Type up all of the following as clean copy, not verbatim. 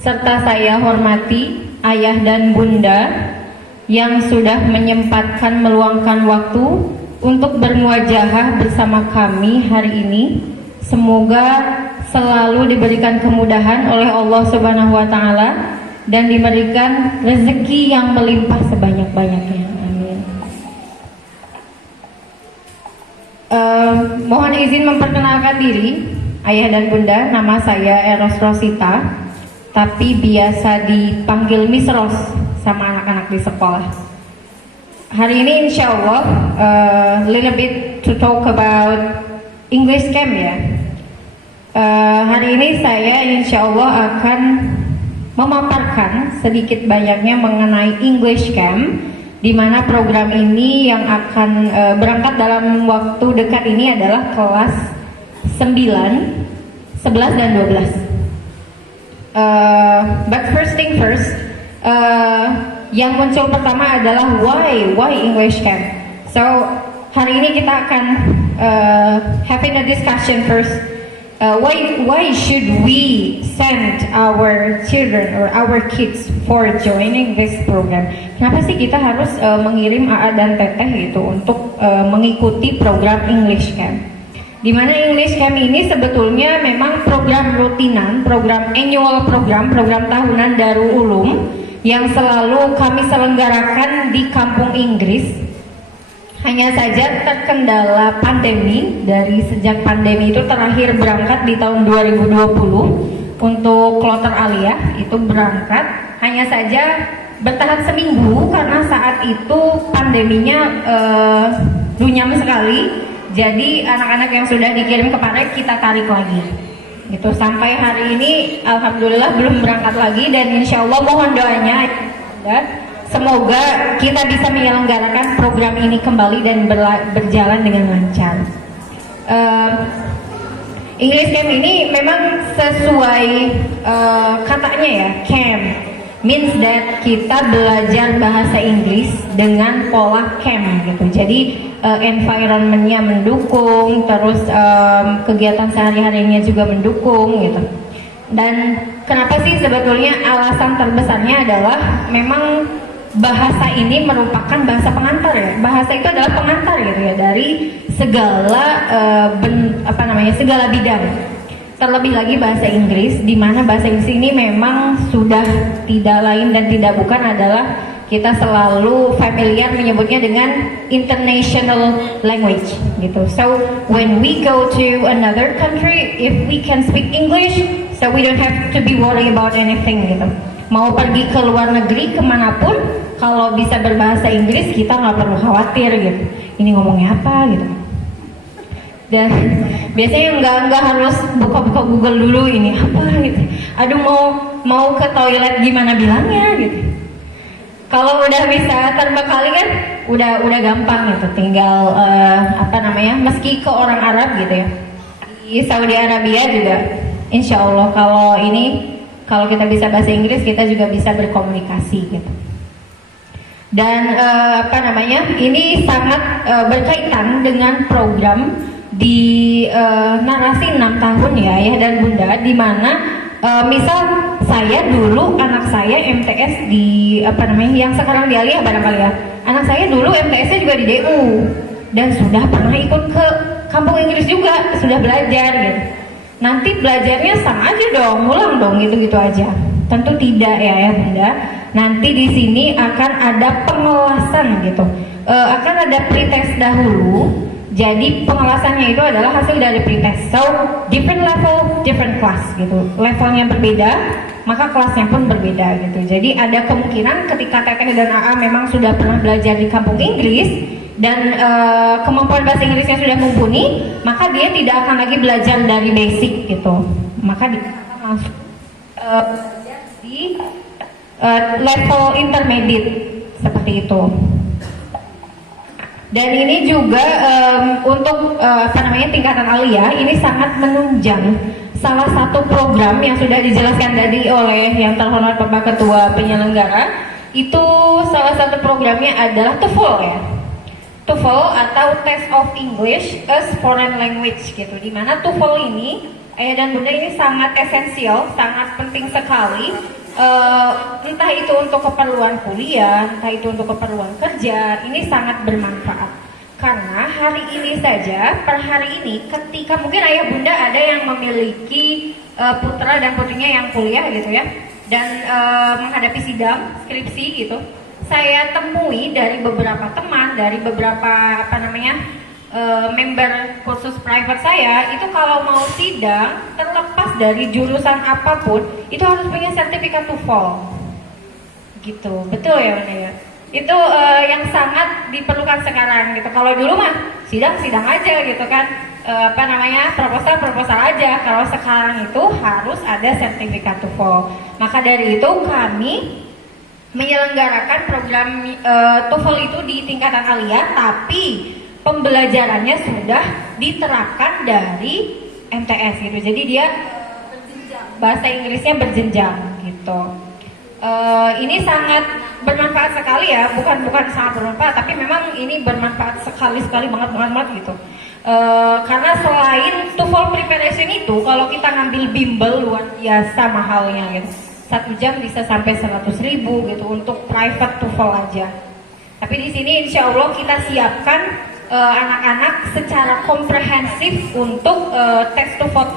serta saya hormati ayah dan bunda yang sudah menyempatkan meluangkan waktu untuk bermuajahah bersama kami hari ini. Semoga selalu diberikan kemudahan oleh Allah Subhanahu wa Ta'ala dan diberikan rezeki yang melimpah sebanyak-banyaknya. Amin. Mohon izin memperkenalkan diri, ayah dan bunda. Nama saya Eros Rosita, tapi biasa dipanggil Miss Ros sama anak-anak di sekolah. Hari ini insya Allah little bit to talk about English Camp ya. Hari ini saya insya Allah akan memaparkan sedikit banyaknya mengenai English Camp, di mana program ini yang akan berangkat dalam waktu dekat ini adalah kelas 9, 11 dan 12. But first thing first, yang muncul pertama adalah why English Camp. So hari ini kita akan having a discussion first. Why should we send our children or our kids for joining this program? Kenapa sih kita harus mengirim AA dan Teteh gitu untuk mengikuti program English Camp? Di mana English Camp ini sebetulnya memang program rutinan, program annual program tahunan Darul Ulum yang selalu kami selenggarakan di Kampung Inggris. Hanya saja terkendala pandemi. Dari sejak pandemi itu terakhir berangkat di tahun 2020 untuk kloter aliyah itu berangkat, hanya saja bertahan seminggu karena saat itu pandeminya runyam sekali. Jadi anak-anak yang sudah dikirim ke Parek kita tarik lagi gitu. Sampai hari ini alhamdulillah belum berangkat lagi, dan insya Allah mohon doanya semoga kita bisa menyelenggarakan program ini kembali dan berjalan dengan lancar. English Camp ini memang sesuai katanya ya, camp means that kita belajar bahasa Inggris dengan pola camp gitu. Jadi environmentnya mendukung, terus kegiatan sehari-harinya juga mendukung gitu. Dan kenapa sih sebetulnya alasan terbesarnya adalah memang bahasa ini merupakan bahasa pengantar ya. Bahasa itu adalah pengantar gitu ya dari segala segala bidang. Terlebih lagi bahasa Inggris, di mana bahasa Inggris ini memang sudah tidak lain dan tidak bukan adalah kita selalu familiar menyebutnya dengan international language gitu. So when we go to another country, if we can speak English, so we don't have to be worried about anything gitu. Mau pergi ke luar negeri kemanapun, kalau bisa berbahasa Inggris kita nggak perlu khawatir gitu. Ini ngomongnya apa gitu. Dan biasanya nggak harus buka-buka Google dulu ini apa gitu. Aduh mau ke toilet gimana bilangnya gitu. Kalau udah bisa terbekali kan udah gampang gitu. Tinggal meski ke orang Arab gitu ya. Di Saudi Arabia juga insya Allah kalau kita bisa bahasa Inggris kita juga bisa berkomunikasi gitu. Dan ini sangat berkaitan dengan program di narasi 6 tahun ya ayah dan bunda, di mana misal saya dulu anak saya MTS di yang sekarang di aliyah barangkali ya, anak saya dulu MTS-nya juga di DU dan sudah pernah ikut ke Kampung Inggris juga, sudah belajar gitu. Nanti belajarnya sama aja dong, ngulang dong gitu-gitu aja? Tentu tidak ya ayah bunda. Nanti di sini akan ada pengelasan gitu, akan ada pretest dahulu. Jadi pengelasannya itu adalah hasil dari pretest. So different level, different class gitu. Levelnya berbeda, maka kelasnya pun berbeda gitu. Jadi ada kemungkinan ketika Teteh dan AA memang sudah pernah belajar di Kampung Inggris dan kemampuan bahasa Inggrisnya sudah mumpuni, maka dia tidak akan lagi belajar dari basic gitu. Maka dia akan langsung belajar di level intermediate seperti itu. Dan ini juga untuk tingkatan aliyah ini sangat menunjang salah satu program yang sudah dijelaskan tadi oleh yang terhormat Bapak Ketua Penyelenggara. Itu salah satu programnya adalah TOEFL ya. TOEFL atau Test of English as Foreign Language gitu. Dimana TOEFL ini, ayah dan bunda, ini sangat esensial, sangat penting sekali. Entah itu untuk keperluan kuliah, entah itu untuk keperluan kerja, ini sangat bermanfaat. Karena hari ini saja, per hari ini, ketika mungkin ayah bunda ada yang memiliki putra dan putrinya yang kuliah gitu ya, dan menghadapi sidang skripsi gitu, saya temui dari beberapa teman, dari beberapa member kursus private saya, itu kalau mau sidang, terlepas dari jurusan apapun, itu harus punya sertifikat TOEFL gitu. Betul ya bunda ya? Itu yang sangat diperlukan sekarang gitu. Kalau dulu mah sidang aja gitu kan, proposal aja. Kalau sekarang itu harus ada sertifikat TOEFL. Maka dari itu kami menyelenggarakan program TOEFL itu di tingkatan alia, tapi pembelajarannya sudah diterapkan dari MTS gitu. Jadi dia bahasa Inggrisnya berjenjang gitu. Ini sangat bermanfaat sekali ya, bukan sangat bermanfaat, tapi memang ini bermanfaat sekali banget gitu. Karena selain TOEFL preparation itu, kalau kita ngambil bimbel luar biasa mahalnya gitu. 1 jam bisa sampai 100.000 gitu untuk private TOEFL aja. Tapi di sini insya Allah kita siapkan anak-anak secara komprehensif untuk tes TOEFL.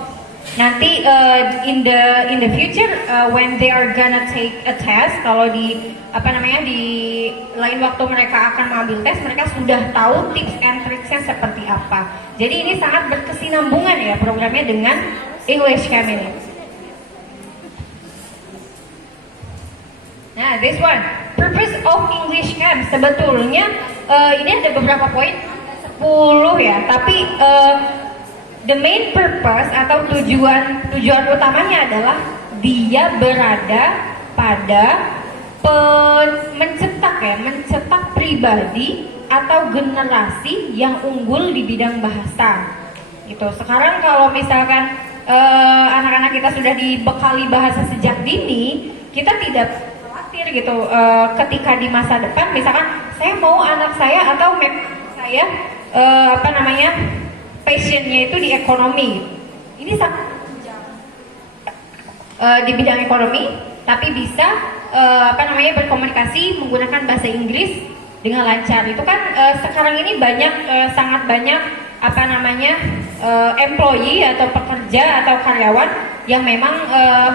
Nanti in the future when they are gonna take a test, kalau di lain waktu mereka akan mengambil tes, mereka sudah tahu tips and tricksnya seperti apa. Jadi ini sangat berkesinambungan ya programnya dengan English Camp ini. Nah, this one, purpose of English Camp, sebetulnya ini ada beberapa poin, 10 ya, tapi the main purpose atau tujuan utamanya adalah dia berada pada mencetak pribadi atau generasi yang unggul di bidang bahasa gitu. Sekarang kalau misalkan anak-anak kita sudah dibekali bahasa sejak dini, kita tidak khawatir gitu ketika di masa depan misalkan saya mau anak saya atau saya passionnya itu di ekonomi. Ini sangat di bidang ekonomi, tapi bisa berkomunikasi menggunakan bahasa Inggris dengan lancar. Itu kan sekarang ini sangat banyak employee atau pekerja atau karyawan yang memang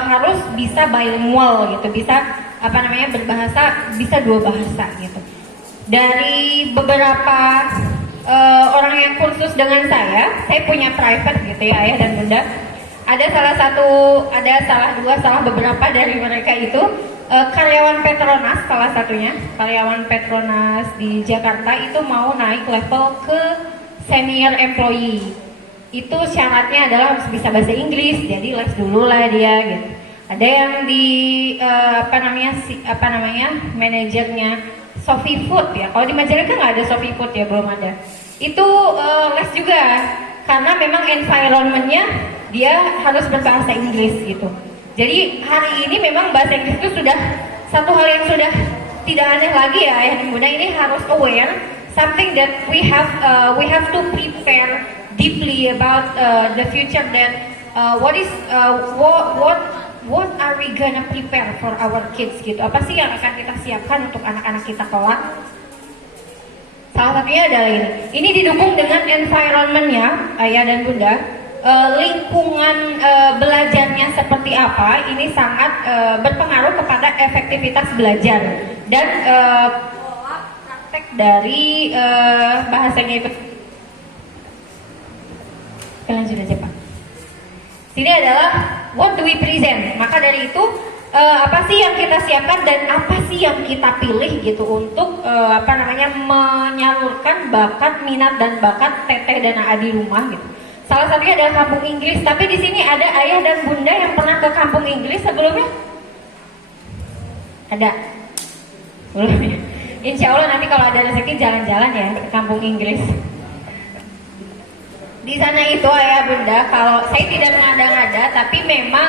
harus bisa bilingual gitu, bisa berbahasa, bisa 2 bahasa gitu. Dari beberapa orang yang kursus dengan saya punya private gitu ya ayah dan bunda. Ada salah beberapa dari mereka itu karyawan Petronas, salah satunya karyawan Petronas di Jakarta itu mau naik level ke senior employee. Itu syaratnya adalah harus bisa bahasa Inggris, jadi les dulu lah dia gitu. Ada yang di manajernya Sophie Food ya. Kalau di Majalengka nggak ada Sophie Food ya, belum ada. Itu les juga karena memang environmentnya dia harus berbahasa Inggris gitu. Jadi hari ini memang bahasa Inggris itu sudah satu hal yang sudah tidak aneh lagi ya ayah dan bunda. Ini harus aware, something that we have to prepare deeply about the future. That what are we gonna prepare for our kids gitu? Apa sih yang akan kita siapkan untuk anak-anak kita kelak? Salah satunya adalah ini. Ini didukung dengan environmentnya, ayah dan bunda. Lingkungan belajarnya seperti apa? Ini sangat berpengaruh kepada efektivitas belajar dan pola praktek dari bahasanya itu. Lanjut aja Pak. Sini adalah what do we present. Maka dari itu apa sih yang kita siapkan dan apa sih yang kita pilih gitu untuk menyalurkan bakat, minat dan bakat teteh dan AA di rumah gitu. Salah satunya adalah kampung Inggris. Tapi di sini ada ayah dan bunda yang pernah ke kampung Inggris sebelumnya? Ada? Belum ya? Insya Allah nanti kalau ada rezeki jalan-jalan ya ke kampung Inggris. Di sana itu ayah bunda, kalau saya tidak mengada-ngada, tapi memang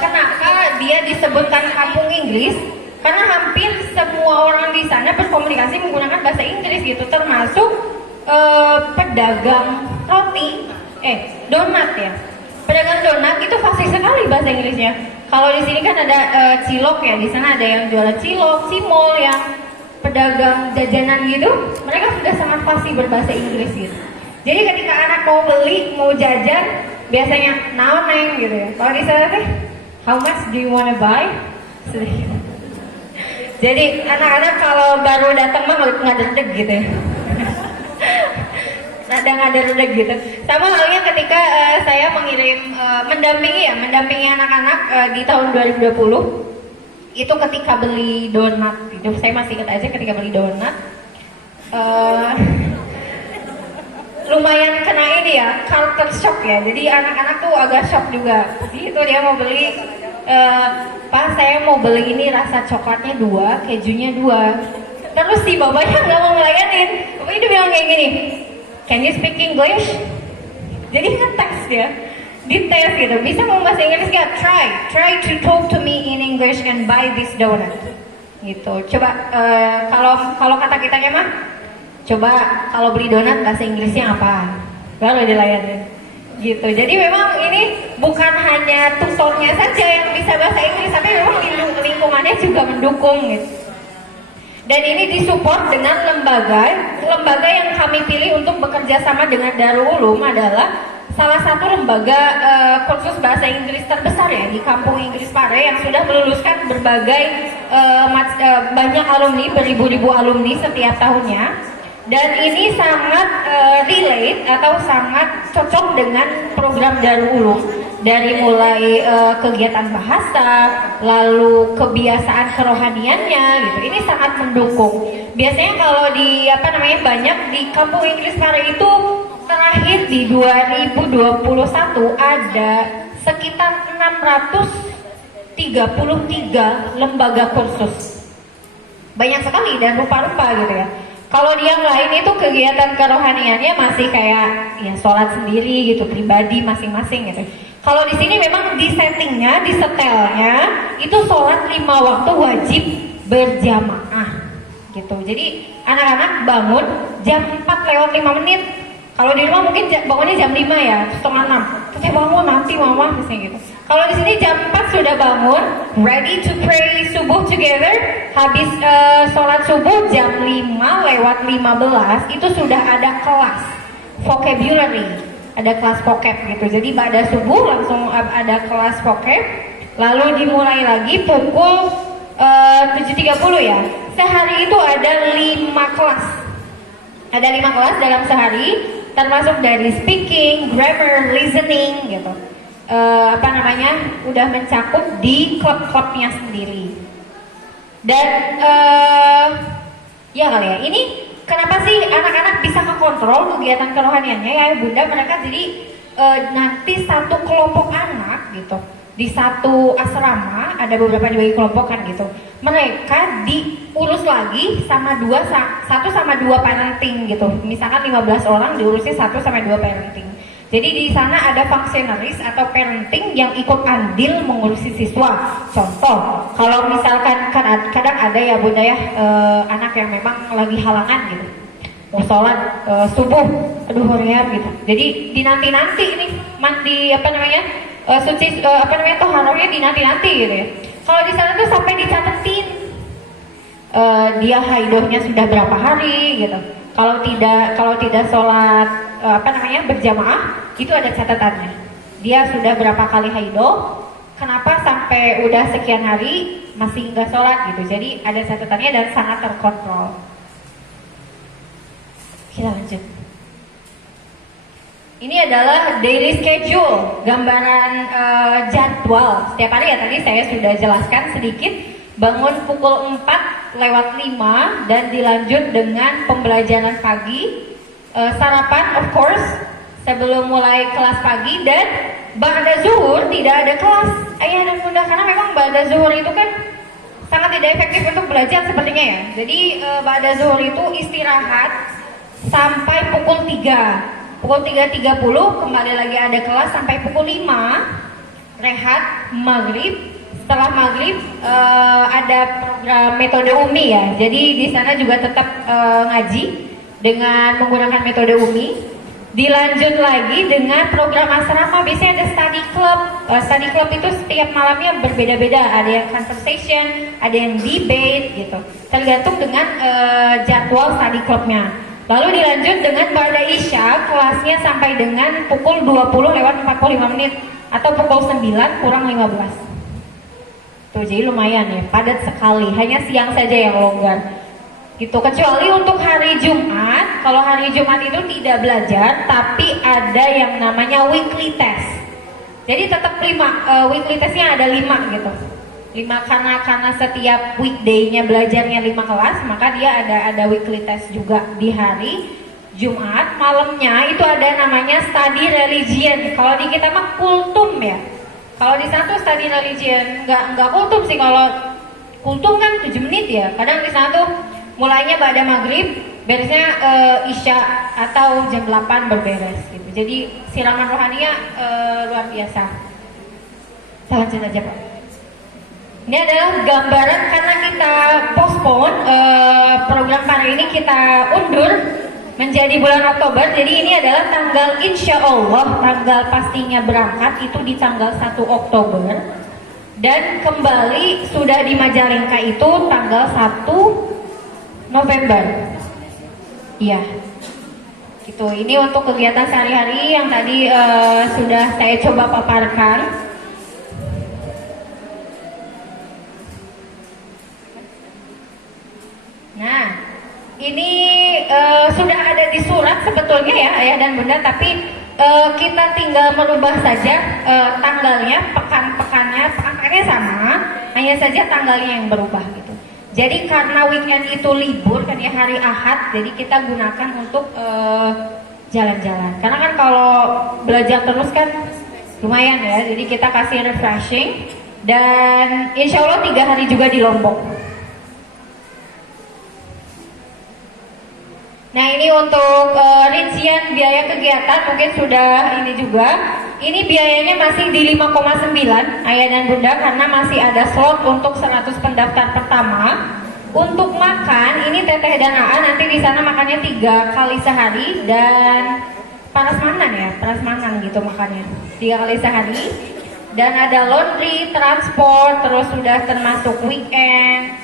kenapa dia disebutkan kampung Inggris? Karena hampir semua orang di sana berkomunikasi menggunakan bahasa Inggris gitu, termasuk pedagang roti, donat ya. Pedagang donat itu fasih sekali bahasa Inggrisnya. Kalau di sini kan ada cilok ya, di sana ada yang jualan cilok, cimol, yang pedagang jajanan gitu, mereka sudah sangat fasih berbahasa Inggris gitu. Jadi ketika anak mau beli, mau jajan, biasanya naon neng gitu ya. Kalau di sana teh, how much do you wanna buy? Jadi anak-anak kalau baru datang mah ngadeg gitu ya. Ngadeg gitu. Sama halnya ketika saya mendampingi anak-anak di tahun 2020. Itu ketika beli donat gitu. Saya masih ingat aja ketika beli donat. Lumayan kena ini ya, culture shock ya. Jadi anak-anak tuh agak shock juga. Jadi itu dia mau beli, Pak saya mau beli ini rasa coklatnya 2, kejunya 2. Terus si bapaknya nggak mau ngelayanin. Bapaknya dia bilang kayak gini, can you speak English? Jadi ngetes dia, dites gitu. Bisa ngomong bahasa Inggris gak? Try to talk to me in English and buy this donut. Gitu. Coba kalau kata kitanya mah, coba kalau beli donat bahasa Inggrisnya apa? Baru dilayanin. Gitu. Jadi memang ini bukan hanya tutornya saja yang bisa bahasa Inggris, tapi memang lingkungannya juga mendukung gitu. Dan ini disupport dengan lembaga yang kami pilih untuk bekerja sama dengan Darul Ulum adalah salah satu lembaga kursus bahasa Inggris terbesar ya di Kampung Inggris Pare yang sudah meluluskan berbagai banyak alumni, beribu-ribu alumni setiap tahunnya. Dan ini sangat relate atau sangat cocok dengan program Darul Ulum. Dari mulai kegiatan bahasa, lalu kebiasaan kerohaniannya gitu. Ini sangat mendukung. Biasanya kalau banyak di Kampung Inggris Pare itu terakhir di 2021 ada sekitar 633 lembaga kursus. Banyak sekali dan rupa-rupa gitu ya. Kalau di yang lain itu kegiatan kerohaniannya masih kayak ya sholat sendiri gitu, pribadi masing-masing gitu. Kalau di sini memang di settingnya, di setelnya itu sholat 5 waktu wajib berjamaah gitu. Jadi anak-anak bangun jam 4 lewat 5 menit. Kalau di rumah mungkin bangunnya jam 5 ya, setengah 6. Saya bangun nanti mama misalnya gitu. Kalau di sini jam 4 sudah bangun, ready to pray subuh together. Habis sholat subuh jam 5 lewat 15 itu sudah ada kelas vocabulary. Ada kelas vocab gitu. Jadi pada subuh langsung ada kelas vocab. Lalu dimulai lagi pukul 7.30 ya. Sehari itu ada 5 kelas. Ada 5 kelas dalam sehari, termasuk dari speaking, grammar, listening gitu. Udah mencakup di klub-klubnya sendiri. Dan ya kali ya, ini kenapa sih anak-anak bisa kekontrol kegiatan kerohaniannya ya bunda? Mereka jadi nanti satu kelompok anak gitu di satu asrama, ada beberapa dibagi kelompok kan gitu. Mereka diurus lagi sama satu sama dua parenting gitu. Misalkan 15 orang diurusnya 1 sampai 2 parenting. Jadi di sana ada functionaries atau parenting yang ikut andil mengurusi siswa. Contoh, kalau misalkan kadang ada ya bunda ya anak yang memang lagi halangan gitu, mau sholat subuh, aduh horian gitu. Jadi dinanti-nanti ini mandi suci toharohnya dinanti-nanti gitu ya. Kalau di sana tuh sampai dicatetin dia haidohnya sudah berapa hari gitu. Kalau tidak sholat berjamaah itu ada catatannya. Dia sudah berapa kali haidoh, kenapa sampai udah sekian hari masih nggak sholat gitu. Jadi ada catatannya dan sangat terkontrol. Kita lanjut. Ini adalah daily schedule, gambaran jadwal setiap hari ya. Tadi saya sudah jelaskan sedikit. Bangun pukul 4 lewat 5 dan dilanjut dengan pembelajaran pagi. Sarapan of course sebelum mulai kelas pagi, dan ba'da zuhur tidak ada kelas ayah dan bunda karena memang ba'da zuhur itu kan sangat tidak efektif untuk belajar sepertinya ya. Jadi ba'da zuhur itu istirahat sampai pukul 3. Pukul 3.30 kembali lagi ada kelas sampai pukul 5, rehat maghrib setelah maghrib ada program metode UMI ya. Jadi di sana juga tetap ngaji dengan menggunakan metode UMI. Dilanjut lagi dengan program asrama, biasanya ada study club. Study club itu setiap malamnya berbeda-beda, ada yang conversation, ada yang debate gitu, tergantung dengan jadwal study clubnya. Lalu dilanjut dengan ba'da isya, kelasnya sampai dengan pukul 20 lewat 45 menit atau pukul 9 kurang 15. Tuh, jadi lumayan ya, padat sekali, hanya siang saja yang longgar gitu. Kecuali untuk hari Jumat, kalau hari Jumat itu tidak belajar, tapi ada yang namanya weekly test. Jadi tetap 5, weekly testnya ada 5 gitu. 5 karena setiap weekday-nya belajarnya 5 kelas, maka dia ada weekly test juga di hari Jumat. Malamnya itu ada namanya study religion. Kalau di kita mah kultum ya. Kalau di sana tuh study religion, nggak kultum sih. Kalau kultum kan 7 menit ya. Kadang di sana tuh mulainya pada maghrib, beresnya isya atau jam 8 berberes gitu. Jadi siraman rohaninya luar biasa. Lanjut aja Pak. Ini adalah gambaran karena kita postpone program hari ini, kita undur menjadi bulan Oktober. Jadi ini adalah tanggal insya Allah, tanggal pastinya berangkat itu di tanggal 1 Oktober. Dan kembali sudah di Majalengka itu tanggal 1 November. Iya. Gitu. Ini untuk kegiatan sehari-hari yang tadi sudah saya coba paparkan. Nah, ini sudah ada di surat sebetulnya ya Ayah dan Bunda, tapi kita tinggal merubah saja tanggalnya, pekannya sama, hanya saja tanggalnya yang berubah gitu. Jadi karena weekend itu libur kan ya, hari Ahad, jadi kita gunakan untuk jalan-jalan. Karena kan kalau belajar terus kan lumayan ya, jadi kita kasih refreshing. Dan insya Allah 3 hari juga di Lombok. Nah, ini untuk rincian biaya kegiatan mungkin sudah ini juga. Ini biayanya masih di 5,9 Ayah dan Bunda, karena masih ada slot untuk 100 pendaftar pertama. Untuk makan, ini Teteh dan Aa nanti di sana makannya 3 kali sehari, dan prasmanan gitu makannya 3 kali sehari. Dan ada laundry, transport, terus sudah termasuk weekend,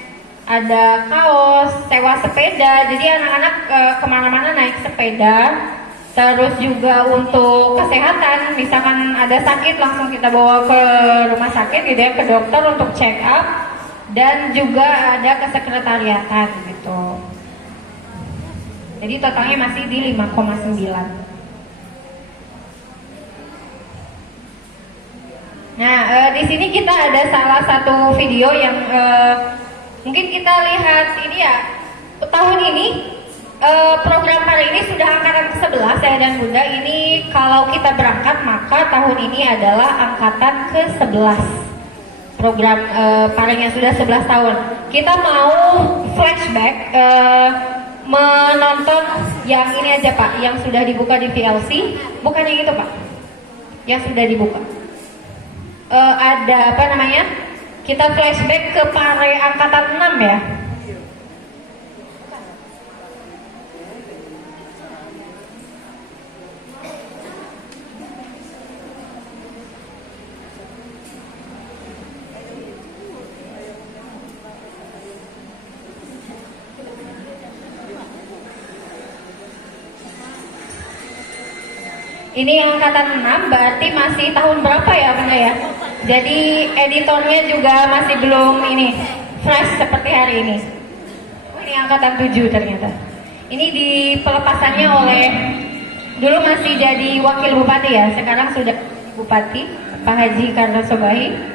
ada kaos, sewa sepeda, jadi anak-anak kemana-mana naik sepeda. Terus juga untuk kesehatan, misalkan ada sakit langsung kita bawa ke rumah sakit gitu ya, ke dokter untuk check up. Dan juga ada kesekretariatan gitu. Jadi totalnya masih di 5,9. Nah, di sini kita ada salah satu video yang mungkin kita lihat ini ya. Tahun ini program hari ini sudah angkatan ke-11 saya dan Bunda. Ini kalau kita berangkat maka tahun ini adalah angkatan ke-11. Program parenya sudah 11 tahun. Kita mau flashback menonton yang ini aja Pak, yang sudah dibuka di VLC. Bukan yang itu Pak, yang sudah dibuka. Ada apa namanya? Kita flashback ke pare angkatan 6 ya. Ini angkatan 6 berarti masih tahun berapa ya Bunda ya? Jadi editornya juga masih belum ini fresh seperti hari ini. Oh, ini angkatan 7 ternyata. Ini di pelepasannya oleh, dulu masih jadi wakil bupati ya, sekarang sudah bupati, Pak Haji Karno Sobahi.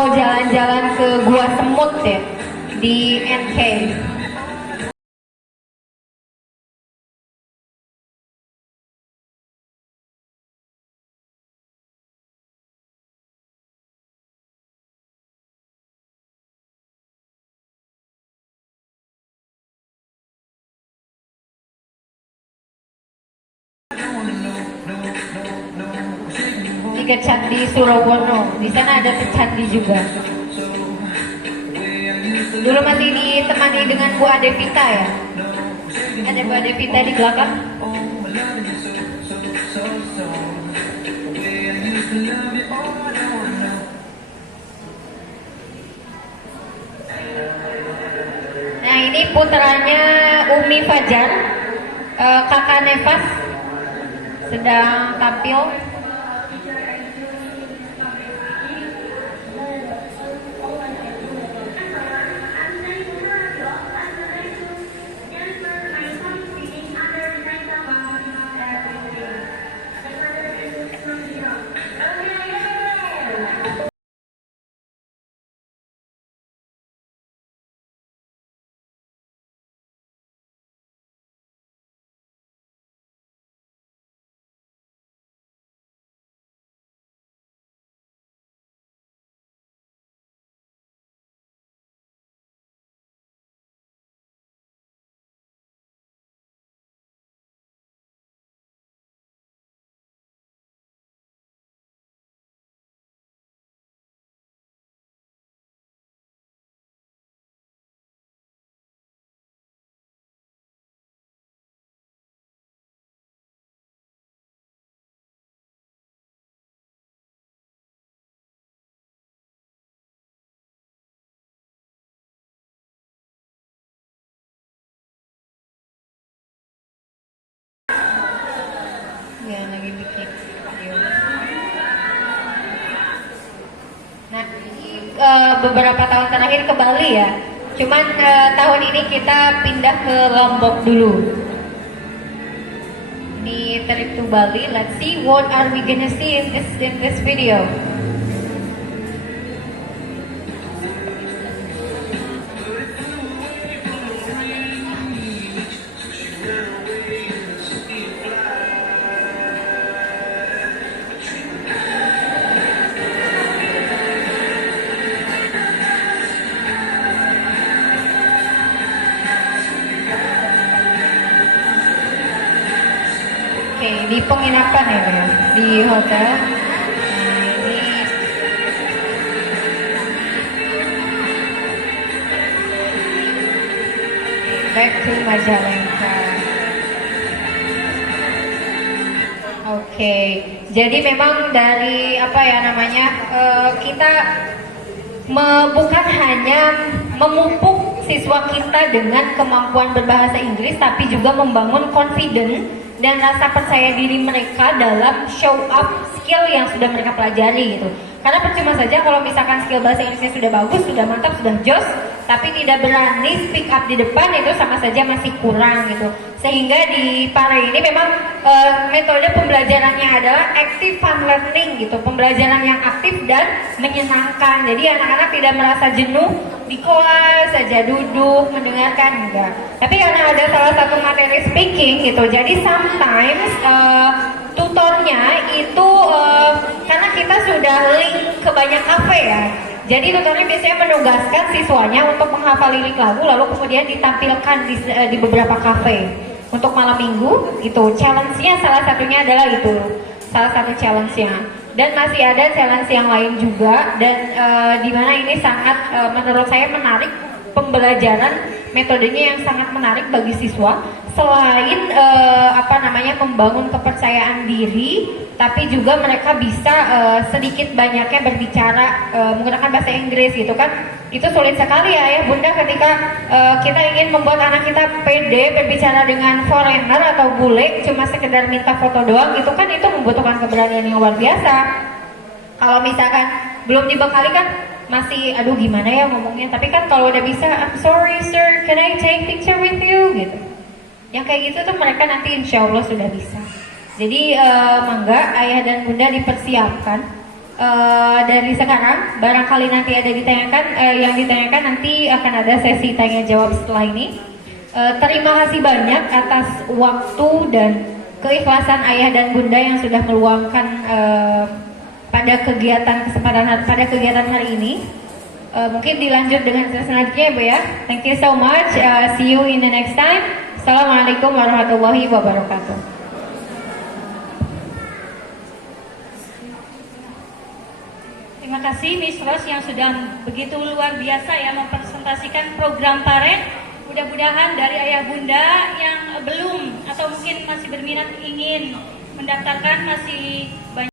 mau jalan-jalan ke Gua Semut ya di NK. Tiga candi Surawono, di sana ada candi juga. Dulu masih ditemani dengan Bu Adevita ya. Ada Bu Adevita di belakang. Nah ini putranya Umi Fajar, kakak Nefas sedang tampil. Ya lagi bikin video. Nah ini beberapa tahun terakhir ke Bali ya. Cuman tahun ini kita pindah ke Lombok dulu. Ini trip to Bali. Let's see what are we gonna see in this video. Oke, di penginapan ya, di hotel. Ini back to Majalengka. Oke, jadi memang dari apa ya namanya kita bukan hanya memupuk siswa kita dengan kemampuan berbahasa Inggris, tapi juga membangun confidence dan rasa percaya diri mereka dalam show up skill yang sudah mereka pelajari gitu. Karena percuma saja kalau misalkan skill bahasa Inggrisnya sudah bagus, sudah mantap, sudah jos, tapi tidak berani speak up di depan, itu sama saja masih kurang gitu. Sehingga di Pare ini memang metode pembelajarannya adalah active fun learning gitu, pembelajaran yang aktif dan menyenangkan. Jadi anak-anak tidak merasa jenuh di kelas saja duduk mendengarkan, enggak. Tapi karena ada salah satu materi speaking gitu, jadi sometimes tutornya itu karena kita sudah link ke banyak kafe ya. Jadi tutornya biasanya menugaskan siswanya untuk menghafal lirik lagu, lalu kemudian ditampilkan di beberapa kafe untuk malam minggu. Itu challenge-nya salah satunya adalah itu, salah satu challenge-nya. Dan masih ada challenge yang lain juga, dan dimana ini sangat menurut saya menarik pembelajaran, metodenya yang sangat menarik bagi siswa. Selain membangun kepercayaan diri, tapi juga mereka bisa sedikit banyaknya berbicara menggunakan bahasa Inggris gitu kan. Itu sulit sekali ya Ayah Bunda ketika kita ingin membuat anak kita pede berbicara dengan foreigner atau bule cuma sekedar minta foto doang gitu kan, itu membutuhkan keberanian yang luar biasa. Kalau misalkan belum dibekali kan masih aduh gimana ya ngomongnya, tapi kan kalau udah bisa, I'm sorry sir, can I take picture with you gitu. Yang kayak gitu tuh mereka nanti insya Allah sudah bisa. Jadi mangga Ayah dan Bunda dipersiapkan dari sekarang. Barangkali nanti ada ditanyakan, yang ditanyakan nanti akan ada sesi tanya jawab setelah ini. Terima kasih banyak atas waktu dan keikhlasan ayah dan bunda yang sudah meluangkan pada kegiatan hari ini. Mungkin dilanjut dengan selanjutnya ya Bu ya. Thank you so much. See you in the next time. Assalamualaikum warahmatullahi wabarakatuh. Terima kasih Miss Ros yang sudah begitu luar biasa ya mempresentasikan program Paren. Mudah-mudahan dari ayah bunda yang belum atau mungkin masih berminat ingin mendaftarkan masih banyak.